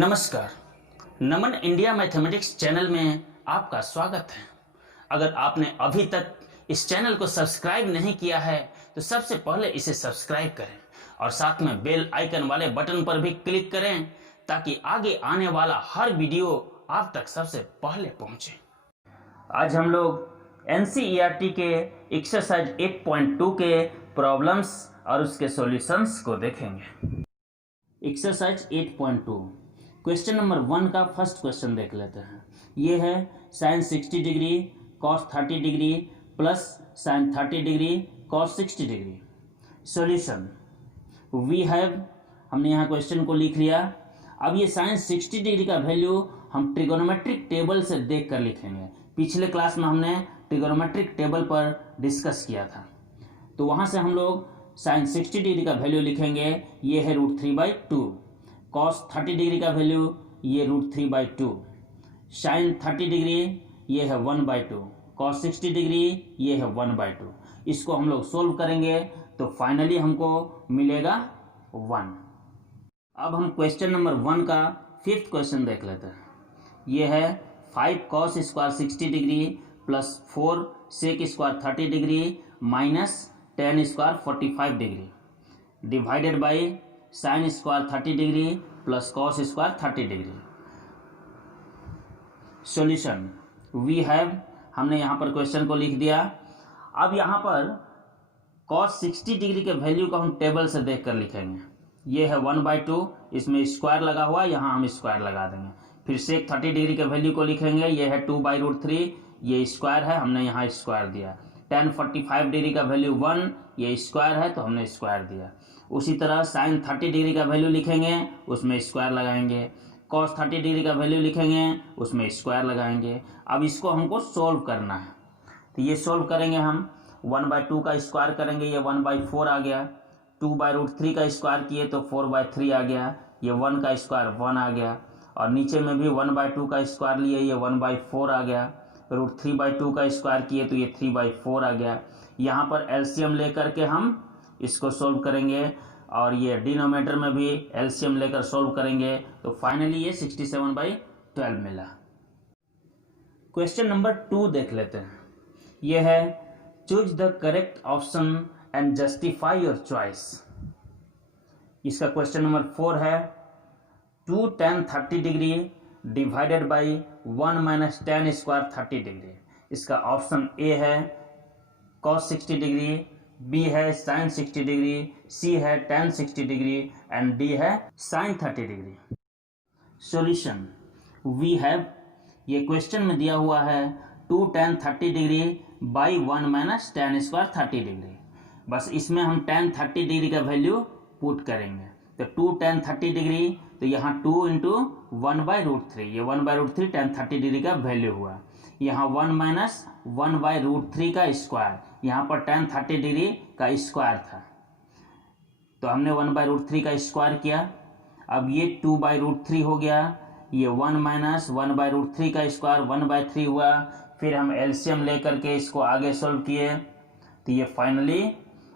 नमस्कार। नमन India mathematics channel में आपका स्वागत है। अगर आपने अभी तक इस चैनल को सब्सक्राइब नहीं किया है तो सबसे पहले इसे सब्सक्राइब करें और साथ में बेल आइकन वाले बटन पर भी क्लिक करें ताकि आगे आने वाला हर वीडियो आप तक सबसे पहले पहुंचे। आज हम लोग एनसीईआरटी के एक्सरसाइज 8.2 के प्रॉब्लम्स और उसके सॉल्यूशंस को देखेंगे। एक्सरसाइज 8.2 क्वेश्चन नंबर 1 का फर्स्ट क्वेश्चन देख लेते हैं। ये है sine 60 degree cos 30 degree plus sine 30 degree cos 60 degree. Solution we have, हमने यहाँ क्वेश्चन को लिख लिया। अब ये साइन 60 डिग्री का वैल्यू हम ट्रिगोनोमेट्रिक टेबल से देख कर लिखेंगे। पिछले क्लास में हमने ट्रिगोनोमेट्रिक टेबल पर डिस्कस किया था, तो वहाँ से हम लोग साइन 60 डिग्री का वैल्यू लिखेंगे। ये है √3/2। कॉस 30 डिग्री का वैल्यू ये √3/2। साइन 30 डिग्री ये है 1/2। कॉस 60 डिग्री ये है 1/2। इसको हम लोग सोल्व करेंगे तो फाइनली हमको मिलेगा 1। अब हम क्वेश्चन नंबर 1 का फिफ्थ क्वेश्चन देख लेते हैं। ये है 5 cos square 60 degree plus 4 sec square 30 degree minus 10 square 45 degree divided by sine square 30 degree plus cos square 30 degree. Solution we have, हमने यहाँ पर क्वेश्चन को लिख दिया। अब यहाँ पर कॉस 60 डिग्री के वैल्यू को हम टेबल से देख कर लिखेंगे। ये है 1/2, इसमें स्क्वायर लगा हुआ, यहाँ हम स्क्वायर लगा देंगे। फिर सेक 30 डिग्री के वैल्यू को लिखेंगे। ये है 2/√3, ये स्क्वायर है, हमने यहाँ स्क्वायर दिया। tan 45 डिग्री का वैल्यू 1, ये स्क्वायर है तो हमने स्क्वायर दिया। उसी तरह साइन 30 डिग्री का वैल्यू लिखेंगे, उसमें स्क्वायर लगाएंगे। कॉस 30 डिग्री का वैल्यू लिखेंगे, उसमें स्क्वायर लगाएंगे। अब इसको हमको सोल्व करना है, तो ये सोल्व करेंगे हम। 1/2 का स्क्वायर करेंगे, ये 1/4 आ गया। 2/√3 का स्क्वायर किए तो 4/3 आ गया। ये 1 का स्क्वायर 1 आ गया। और नीचे में भी 1/2 का स्क्वायर लिए, ये 1/4 आ गया। √3/2 का स्क्वायर किए तो ये 3/4 आ गया। यहाँ पर एलसीएम लेकर के हम इसको सोल्व करेंगे और ये डिनोमिनेटर में भी एलसीएम लेकर सोल्व करेंगे तो फाइनली ये 67/12 मिला। क्वेश्चन नंबर 2 देख लेते हैं। ये है choose the correct option and justify your choice. इसका क्वेश्चन नंबर 4 है 2 tan 30 degree divided by 1 - tan square 30 degree. इसका ऑप्शन ए है cos 60 डिग्री, बी है साइन 60 डिग्री, सी है tan 60 डिग्री एंड डी है sine 30 degree. Solution we have, ये question में दिया हुआ है 2 tan 30 degree by 1 - tan square 30 degree. बस इसमें हम tan 30 डिग्री का वैल्यू पुट करेंगे। तो 2 tan 30 डिग्री, तो यहाँ 2 × 1/√3, ये 1/√3 tan 30 डिग्री का वैल्यू हुआ। यहाँ 1 - 1/√3 का स्क्वायर, यहाँ पर tan 30 डिग्री का स्क्वायर था तो हमने 1/√3 का स्क्वायर किया। अब ये 2/√3 हो गया। ये 1 - 1/√3 का स्क्वायर 1/3 हुआ। फिर हम एलसीएम लेकर के इसको आगे सोल्व किए तो ये फाइनली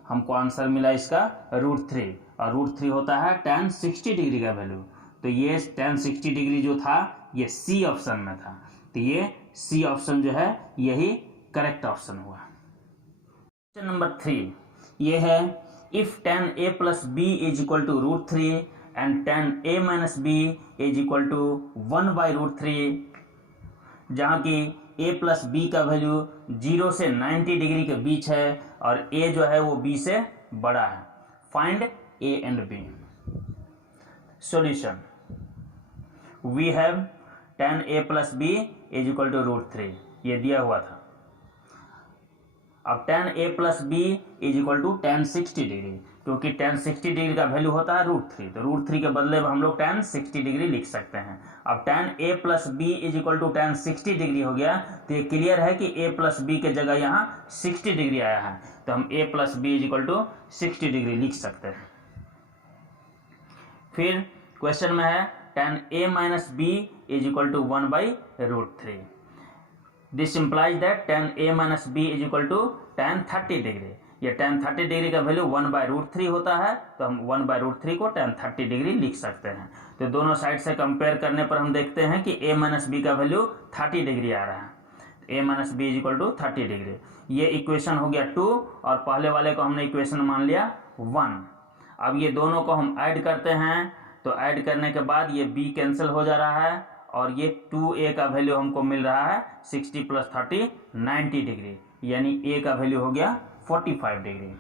हमको आंसर मिला इसका √3, और √3 होता है tan 60 डिग्री का वैल्यू। तो ये tan 60 डिग्री जो था ये सी ऑप्शन में था, तो ये सी ऑप्शन जो है यही करेक्ट ऑप्शन हुआ। क्वेश्चन नंबर 3 ये है if tan a + b = √3 and tan a - b = 1/√3, जहाँ की a + b का वैल्यू 0 से 90 डिग्री के बीच है और a जो है वो b से बड़ा है। Find a and b। Solution we have tan a + b = √3, ये दिया हुआ था। अब tan a + b = tan 60 degree, क्योंकि tan 60 डिग्री का वैल्यू होता है √3, तो √3 के बदले में हम लोग tan 60 डिग्री लिख सकते हैं। अब tan a + b = tan 60 degree हो गया, तो ये क्लियर है कि a + b के जगह यहाँ 60 डिग्री आया है, तो हम a + b = 60 डिग्री लिख सकते हैं। फिर क्वेश्चन में है tan a - b = 1/√3। This implies that tan a - b = tan 30 degree. ये tan 30 डिग्री का वैल्यू 1/√3 होता है, तो हम 1/√3 को tan 30 डिग्री लिख सकते हैं। तो दोनों साइड से कंपेयर करने पर हम देखते हैं कि a माइनस बी का वैल्यू 30 डिग्री आ रहा है। a minus B is equal to 30 degree. ये इक्वेशन हो गया 2 और पहले वाले को हमने इक्वेशन मान लिया 1। अब ये दोनों को हम ऐड करते हैं, तो ऐड करने के बाद ये b कैंसिल हो जा रहा है और ये 2a का वैल्यू हमको मिल रहा है 60 + 30 90 डिग्री, यानी a का वैल्यू हो गया 45 डिग्री।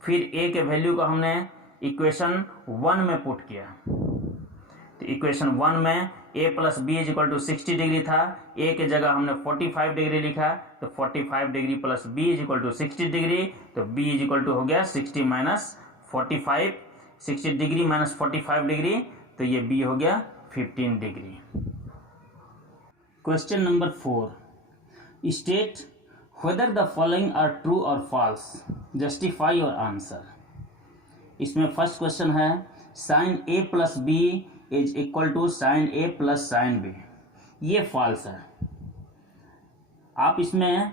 फिर a के वैल्यू को हमने इक्वेशन 1 में पुट किया, तो इक्वेशन 1 में a + b is equal to 60 degree था, a के जगह हमने 45 डिग्री लिखा, तो 45 degree + b is equal to 60 degree, तो b इज इक्वल टू हो गया 60 - 45, 60 डिग्री - 45 डिग्री, तो ये b हो गया 15 degree. Question number 4, state whether the following are true or false, justify your answer। इसमें फर्स्ट क्वेश्चन है sin a + b is equal to sin a + sin b। ये false है। आप इसमें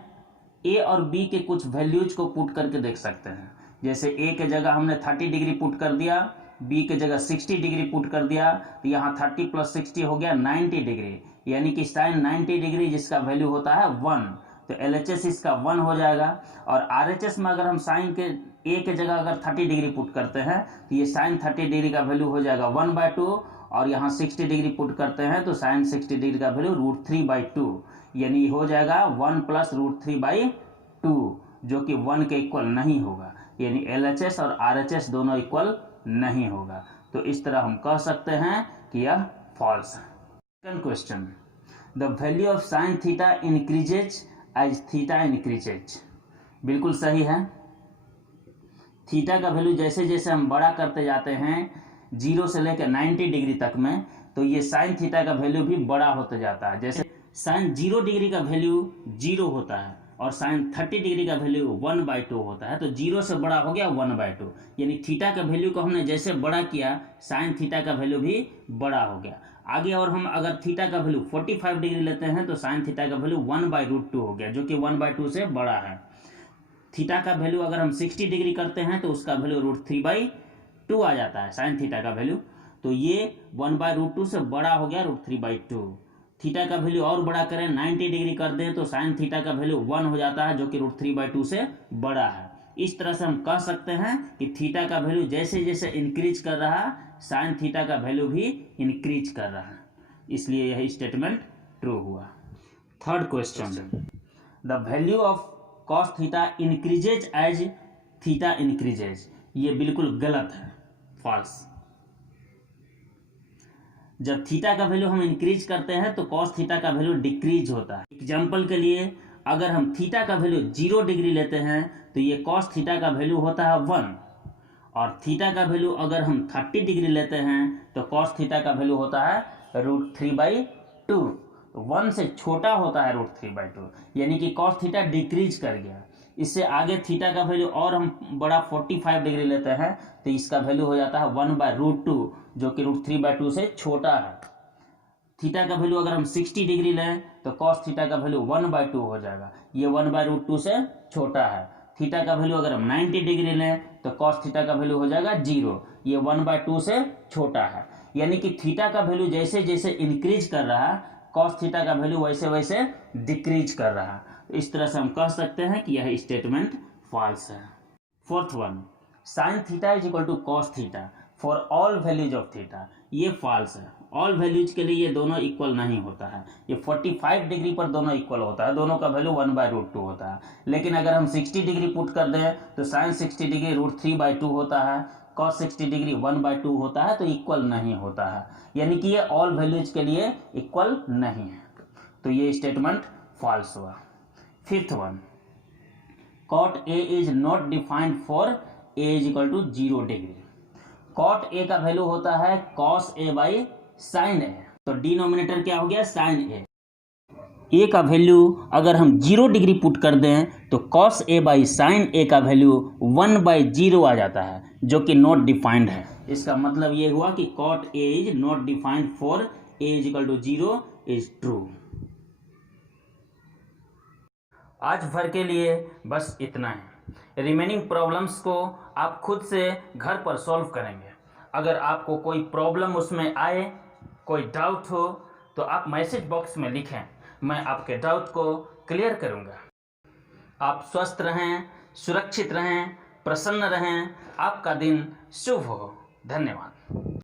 a और b के कुछ वैल्यूज को पुट करके देख सकते हैं। जैसे a के जगह हमने 30 डिग्री पुट कर दिया, b के जगह 60 डिग्री पुट कर दिया, तो यहाँ 30 + 60 हो गया 90 डिग्री, यानी कि sin 90 डिग्री जिसका वैल्यू होता है 1, तो LHS इसका 1 हो जाएगा। और RHS में अगर हम साइन के a के जगह अगर 30 डिग्री पुट करते हैं, तो ये sin 30 डिग्री का वैल्यू हो जाएगा 1/2, और यहाँ 60 डिग्री पुट करते हैं तो sin 60 डिग्री का वैल्यू √3/2, यानी हो जाएगा 1 + √3/2, जो कि 1 के इक्वल नहीं होगा, यानी LHS और RHS दोनों इक्वल नहीं होगा। तो इस तरह हम कह सकते हैं कि यह फॉल्स है। Second question, the value of sin theta increases as theta increases. बिल्कुल सही है। थीटा का वैल्यू जैसे जैसे हम बड़ा करते जाते हैं 0 से लेकर 90 डिग्री तक में, तो ये साइन थीटा का वैल्यू भी बड़ा होते जाता है। जैसे साइन 0 डिग्री का वैल्यू 0 होता है और साइन 30 डिग्री का वैल्यू 1/2 होता है, तो 0 से बड़ा हो गया 1/2, यानी थीटा का वैल्यू को हमने जैसे बड़ा किया साइन थीटा का वैल्यू भी बड़ा हो गया। आगे और हम अगर थीटा का वैल्यू 45 डिग्री लेते हैं तो साइन थीटा का वैल्यू 1/√2 हो गया, जो कि 1/2 से बड़ा है। थीटा का वैल्यू अगर हम 60 डिग्री करते हैं तो उसका वैल्यू √3/2 आ जाता है साइन थीटा का वैल्यू, तो ये 1/√2 से बड़ा हो गया √3/2। थीटा का वैल्यू और बड़ा करें 90 डिग्री कर दें तो साइन थीटा का वैल्यू 1 हो जाता है, जो कि √3/2 से बड़ा है। इस तरह से हम कह सकते हैं कि थीटा का वैल्यू जैसे जैसे इंक्रीज कर रहा है साइन थीटा का वैल्यू भी इंक्रीज कर रहा है, इसलिए यह स्टेटमेंट ट्रू हुआ। Third question, the value of cos theta increases as theta increases. ये बिल्कुल गलत है, फॉल्स। जब थीटा का वैल्यू हम इंक्रीज करते हैं तो कॉस थीटा का वैल्यू डिक्रीज होता है। एग्जाम्पल के लिए अगर हम थीटा का वैल्यू 0 डिग्री लेते हैं तो ये कॉस थीटा का वैल्यू होता है 1, और थीटा का वैल्यू अगर हम 30 डिग्री लेते हैं तो कॉस थीटा का वैल्यू होता है √3/2, 1 से छोटा होता है √3/2, यानी कि कॉस थीटा डिक्रीज कर गया। इससे आगे थीटा का वैल्यू और हम बड़ा 45 डिग्री लेते हैं तो इसका वैल्यू हो जाता है 1/√2, जो कि √3/2 से छोटा है। थीटा का वैल्यू अगर हम 60 डिग्री लें तो कॉस थीटा का वैल्यू 1/2 हो जाएगा, ये 1/√2 से छोटा है। थीटा का वैल्यू अगर हम 90 डिग्री लें तो कॉस थीटा का वैल्यू हो जाएगा 0, ये 1/2 से छोटा है। यानी कि थीटा का वैल्यू जैसे जैसे इंक्रीज कर रहा है कॉस थीटा का वैल्यू वैसे वैसे डिक्रीज कर रहा है। इस तरह से हम कह सकते हैं कि यह स्टेटमेंट फॉल्स है। Fourth one, sine theta is equal to cos theta for all values of theta. ये फॉल्स है। ऑल वैल्यूज के लिए ये दोनों इक्वल नहीं होता है। ये 45 डिग्री पर दोनों इक्वल होता है, दोनों का वैल्यू 1/√2 होता है। लेकिन अगर हम 60 डिग्री पुट कर दें तो साइन 60 डिग्री √3/2 होता है, कॉस 60 डिग्री 1/2 होता है, तो इक्वल नहीं होता है। यानी कि ये ऑल वैल्यूज के लिए इक्वल नहीं है, तो ये स्टेटमेंट फॉल्स हुआ। Fifth one, cot A is not defined for A is equal to 0 degree. cot A का वैल्यू होता है cos A/sin A, तो डिनोमिनेटर क्या हो गया sin A। A का वैल्यू अगर हम 0 डिग्री पुट कर दें तो cos A/sin A का वैल्यू 1/0 आ जाता है, जो कि नॉट डिफाइंड है। इसका मतलब ये हुआ कि cot A is not defined for A is equal to 0 is true. आज भर के लिए बस इतना है। रिमेनिंग प्रॉब्लम्स को आप खुद से घर पर सॉल्व करेंगे। अगर आपको कोई प्रॉब्लम उसमें आए, कोई डाउट हो, तो आप मैसेज बॉक्स में लिखें, मैं आपके डाउट को क्लियर करूंगा। आप स्वस्थ रहें, सुरक्षित रहें, प्रसन्न रहें, आपका दिन शुभ हो। धन्यवाद।